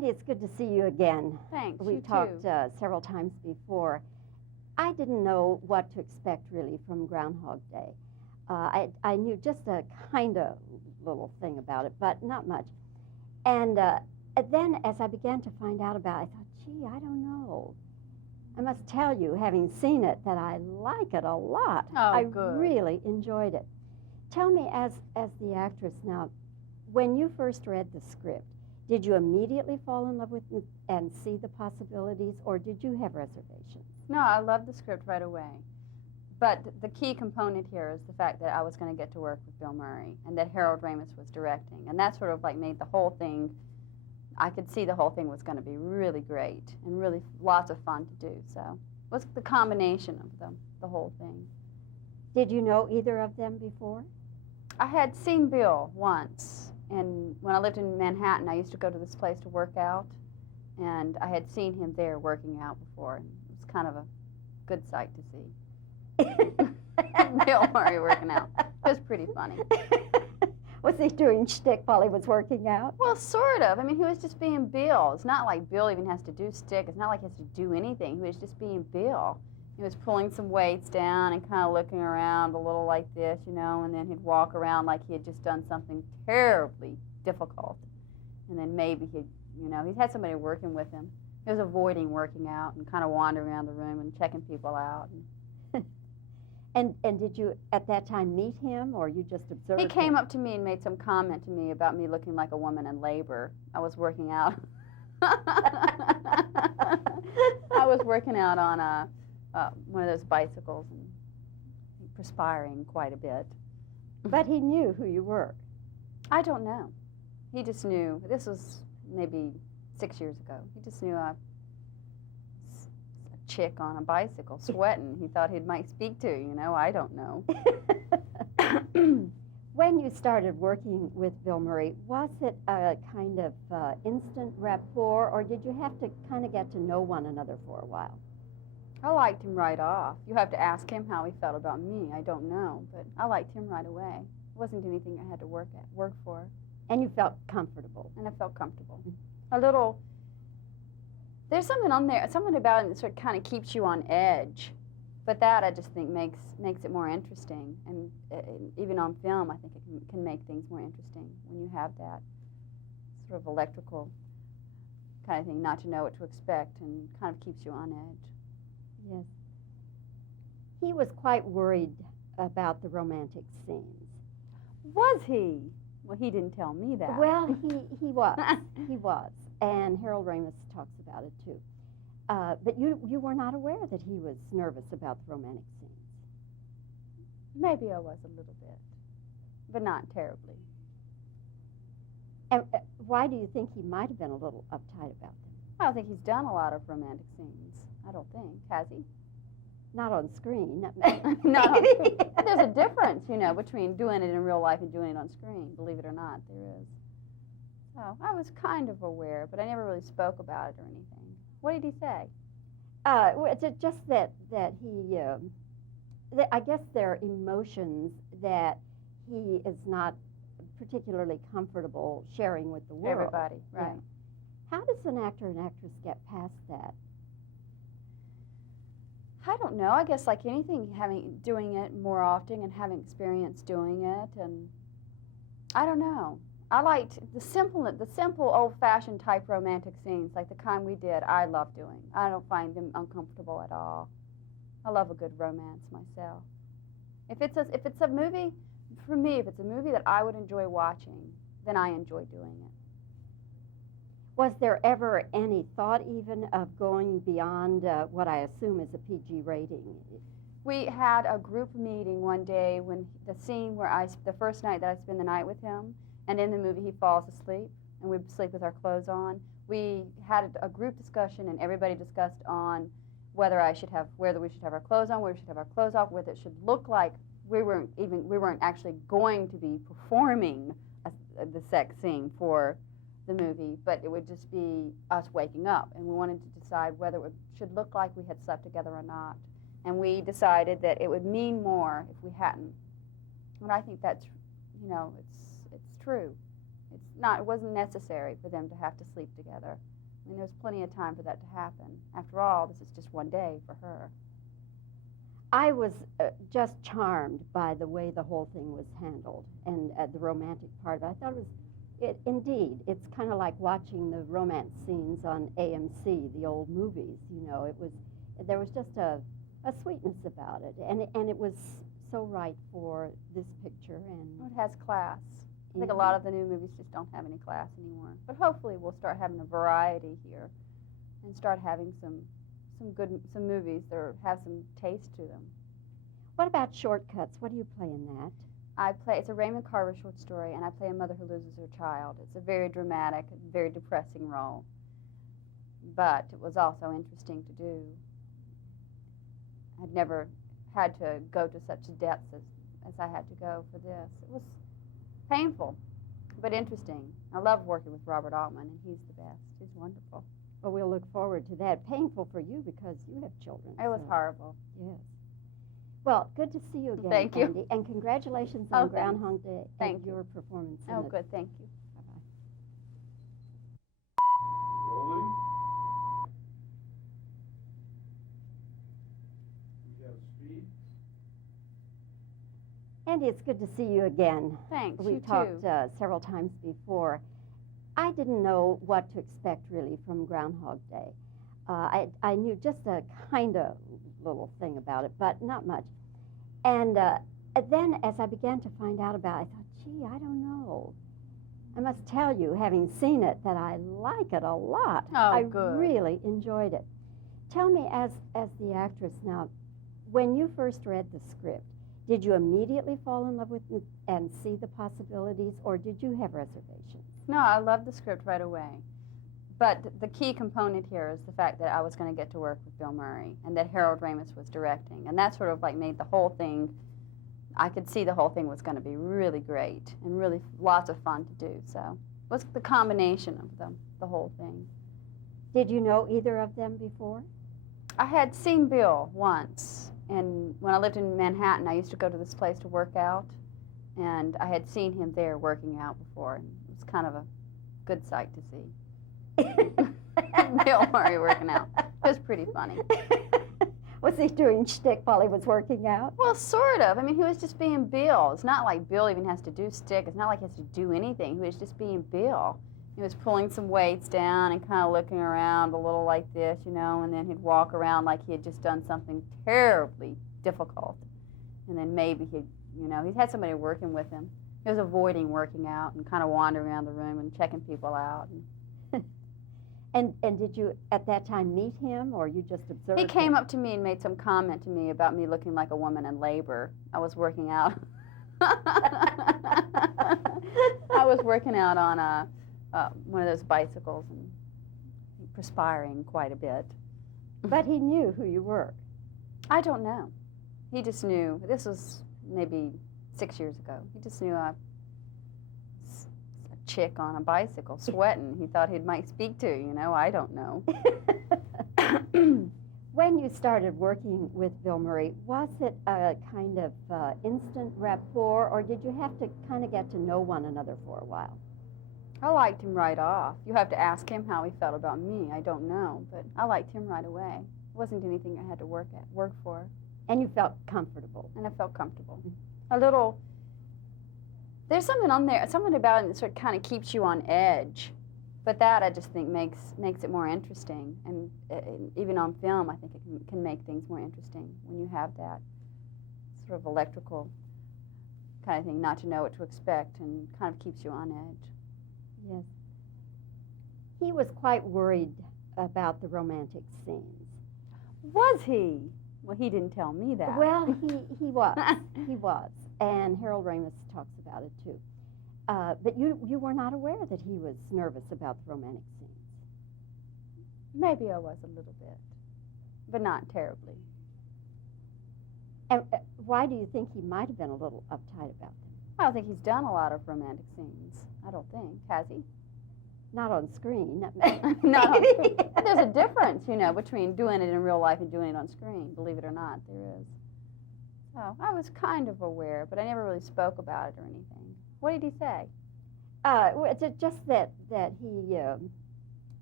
Andie, it's good to see you again. Thanks, We've you talked too. several times before. I didn't know what to expect really from Groundhog Day. I knew just a kind of little thing about it, but not much. And then as I began to find out about it, I thought, gee, I don't know. I must tell you, having seen it, that I like it a lot. Oh, I good. really enjoyed it. Tell me, as the actress now, when you first read the script, did you immediately fall in love with it and see the possibilities, or did you have reservations? No, I loved the script right away. But the key component here is the fact that I was going to get to work with Bill Murray and that Harold Ramis was directing. And that sort of like made the whole thing, I could see the whole thing was going to be really great and really lots of fun to do. So it was the combination of the whole thing. Did you know either of them before? I had seen Bill once, and when I lived in Manhattan, I used to go to this place to work out, and I had seen him there working out before, and it was kind of a good sight to see. Bill Murray working out. It was pretty funny. Was he doing shtick while he was working out? Well, sort of. I mean, he was just being Bill. It's not like Bill even has to do stick. It's not like he has to do anything. He was just being Bill. He was pulling some weights down and kind of looking around a little like this, you know, and then he'd walk around like he had just done something terribly difficult. And then maybe he'd, you know, he's had somebody working with him. He was avoiding working out and kind of wandering around the room and checking people out. And did you, at that time, meet him, or you just observed He came him? up to me and made some comment to me about me looking like a woman in labor. I was working out. I was working out on one of those bicycles and perspiring quite a bit. But he knew who you were. I don't know. He just knew. This was maybe 6 years ago. He just knew a chick on a bicycle sweating. He thought he might speak to, you know. I don't know. When you started working with Bill Murray, was it a kind of instant rapport, or did you have to kind of get to know one another for a while? I liked him right off. You have to ask him how he felt about me. I don't know, but I liked him right away. It wasn't anything I had to work for. And you felt comfortable. And I felt comfortable. A little. There's something on there, something about it that sort of kind of keeps you on edge. But that I just think makes it more interesting. And even on film, I think it can make things more interesting when you have that sort of electrical kind of thing, not to know what to expect, and kind of keeps you on edge. Yes. He was quite worried about the romantic scenes. Was he? Well, he didn't tell me that. Well, he was. He was. And Harold Ramis talks about it, too. But you were not aware that he was nervous about the romantic scenes. Maybe I was a little bit, but not terribly. And why do you think he might have been a little uptight about them? I don't think he's done a lot of romantic scenes. I don't think. Has he? Not on screen. Not on screen. There's a difference, you know, between doing it in real life and doing it on screen. Believe it or not, there is. So I was kind of aware, but I never really spoke about it or anything. What did he say? Just that he, I guess there are emotions that he is not particularly comfortable sharing with the world. Everybody, right. Yeah. How does an actor and actress get past that? I don't know. I guess like anything, doing it more often and having experience doing it, and I don't know. I liked the simple old-fashioned type romantic scenes, like the kind we did. I love doing. I don't find them uncomfortable at all. I love a good romance myself. If it's a movie, for me, if it's a movie that I would enjoy watching, then I enjoy doing it. Was there ever any thought even of going beyond what I assume is a PG rating? We had a group meeting one day when the scene where the first night that I spent the night with him, and in the movie he falls asleep, and we sleep with our clothes on. We had a group discussion, and everybody discussed on whether we should have our clothes on, whether we should have our clothes off, whether it should look like we weren't actually going to be performing the sex scene for the movie, but it would just be us waking up, and we wanted to decide whether it should look like we had slept together or not. And we decided that it would mean more if we hadn't. And I think that's, it's true. It wasn't necessary for them to have to sleep together. I mean, there's plenty of time for that to happen. After all, this is just one day for her. I was just charmed by the way the whole thing was handled and the romantic part of it. I thought indeed, it's kind of like watching the romance scenes on AMC, the old movies. You know, there was just a sweetness about it, and it was so right for this picture. And it has class. I think a lot of the new movies just don't have any class anymore. But hopefully, we'll start having a variety here, and start having some movies that have some taste to them. What about Shortcuts? What do you play in that? It's a Raymond Carver short story, and I play a mother who loses her child. It's a very dramatic, very depressing role, but it was also interesting to do. I'd never had to go to such depths as I had to go for this. It was painful, but interesting. I love working with Robert Altman, and he's the best. He's wonderful. Well, we'll look forward to that. Painful for you because you have children. It was horrible. Yes. Well, good to see you again, Thank you. Andie, and congratulations on Groundhog Day and your performance. Oh, good. Thank you. Bye-bye. Rolling. We have speed. Andie, it's good to see you again. Thanks. We You talked too. several times before. I didn't know what to expect really from Groundhog Day. I knew just a kind of little thing about it, but not much. And then as I began to find out about it, I thought, gee, I don't know. I must tell you, having seen it, that I like it a lot. Oh, I good. really enjoyed it. Tell me, as the actress now, when you first read the script, did you immediately fall in love with it and see the possibilities, or did you have reservations? No, I loved the script right away. But the key component here is the fact that I was going to get to work with Bill Murray and that Harold Ramis was directing. And that sort of like made the whole thing, I could see the whole thing was going to be really great and really lots of fun to do. So it was the combination of the whole thing. Did you know either of them before? I had seen Bill once. And when I lived in Manhattan, I used to go to this place to work out. And I had seen him there working out before. And it was kind of a good sight to see. Bill Murray working out. It was pretty funny. Was he doing shtick while he was working out? Well, sort of. I mean, he was just being Bill. It's not like Bill even has to do stick. It's not like he has to do anything. He was just being Bill. He was pulling some weights down and kind of looking around a little like this, you know, and then he'd walk around like he had just done something terribly difficult. And then maybe he'd had somebody working with him. He was avoiding working out and kind of wandering around the room and checking people out. And did you, at that time, meet him, or you just observed He came him? up to me and made some comment to me about me looking like a woman in labor. I was working out. I was working out on one of those bicycles and perspiring quite a bit. But he knew who you were. I don't know. He just knew. This was maybe 6 years ago. He just knew a chick on a bicycle sweating. He thought he might speak to, you know. I don't know. When you started working with Bill Murray, was it a kind of instant rapport, or did you have to kind of get to know one another for a while? I liked him right off. You have to ask him how he felt about me. I don't know, but I liked him right away. It wasn't anything I had to work for. And you felt comfortable. And I felt comfortable. A little. There's something on there, something about it that sort of kind of keeps you on edge. But that I just think makes it more interesting. And even on film, I think it can make things more interesting when you have that sort of electrical kind of thing, not to know what to expect, and kind of keeps you on edge. Yes. He was quite worried about the romantic scenes. Was he? Well, he didn't tell me that. Well, he was. He was. And Harold Ramis talks about it, too. But you were not aware that he was nervous about the romantic scenes. Maybe I was a little bit, but not terribly. And why do you think he might have been a little uptight about them? I don't think he's done a lot of romantic scenes. I don't think. Has he? Not on screen. Not on screen. There's a difference, you know, between doing it in real life and doing it on screen. Believe it or not, there is. So I was kind of aware, but I never really spoke about it or anything. What did he say? Just that he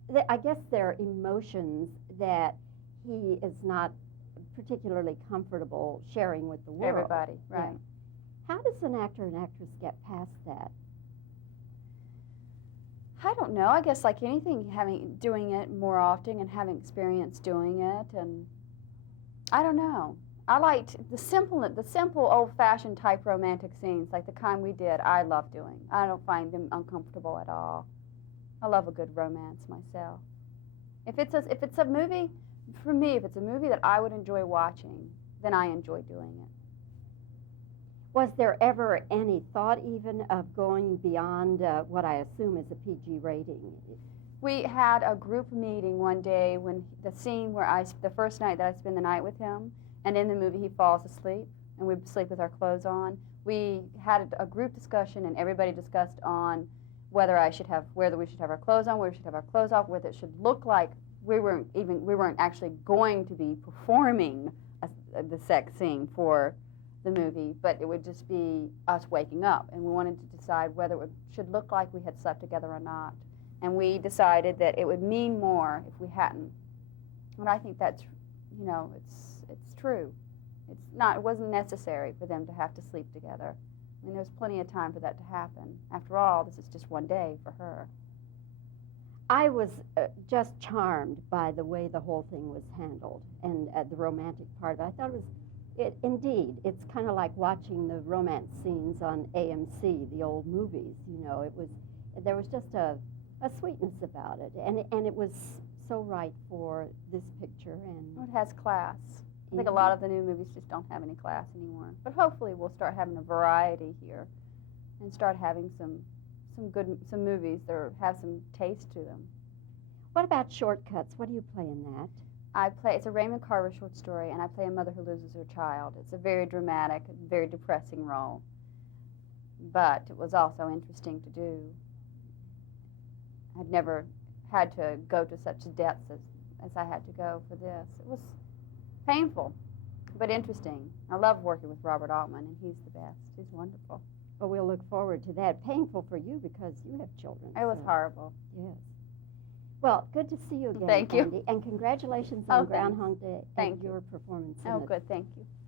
I guess there are emotions that he is not particularly comfortable sharing with the world. Everybody, right. Yeah. How does an actor and actress get past that? I don't know. I guess like anything, doing it more often and having experience doing it, and I don't know. I liked the simple old-fashioned type romantic scenes, like the kind we did. I love doing. I don't find them uncomfortable at all. I love a good romance myself. If it's a movie, for me, if it's a movie that I would enjoy watching, then I enjoy doing it. Was there ever any thought even of going beyond what I assume is a PG rating? We had a group meeting one day when the scene where the first night that I spend the night with him, and in the movie he falls asleep, and we sleep with our clothes on. We had a group discussion, and everybody discussed on whether we should have our clothes on, whether we should have our clothes off, whether it should look like we weren't actually going to be performing the sex scene for the movie, but it would just be us waking up, and we wanted to decide whether it should look like we had slept together or not. And we decided that it would mean more if we hadn't. And I think that's, it's true. It wasn't necessary for them to have to sleep together. I mean, there's plenty of time for that to happen. After all, this is just one day for her. I was just charmed by the way the whole thing was handled and the romantic part of it. I thought indeed, it's kind of like watching the romance scenes on AMC, the old movies. There was just a sweetness about it, and it was so right for this picture. And it has class. I think a lot of the new movies just don't have any class anymore. But hopefully we'll start having a variety here and start having some movies that have some taste to them. What about Shortcuts? What do you play in that? It's a Raymond Carver short story, and I play a mother who loses her child. It's a very dramatic, very depressing role, but it was also interesting to do. I'd never had to go to such depths as I had to go for this. It was painful, but interesting. I love working with Robert Altman, and he's the best. He's wonderful. Well, we'll look forward to that. Painful for you because you have children. It was horrible. Yes. Well, good to see you again, Thank you. Andie, and congratulations on Groundhog Day and your performance. Oh, good. Thank you.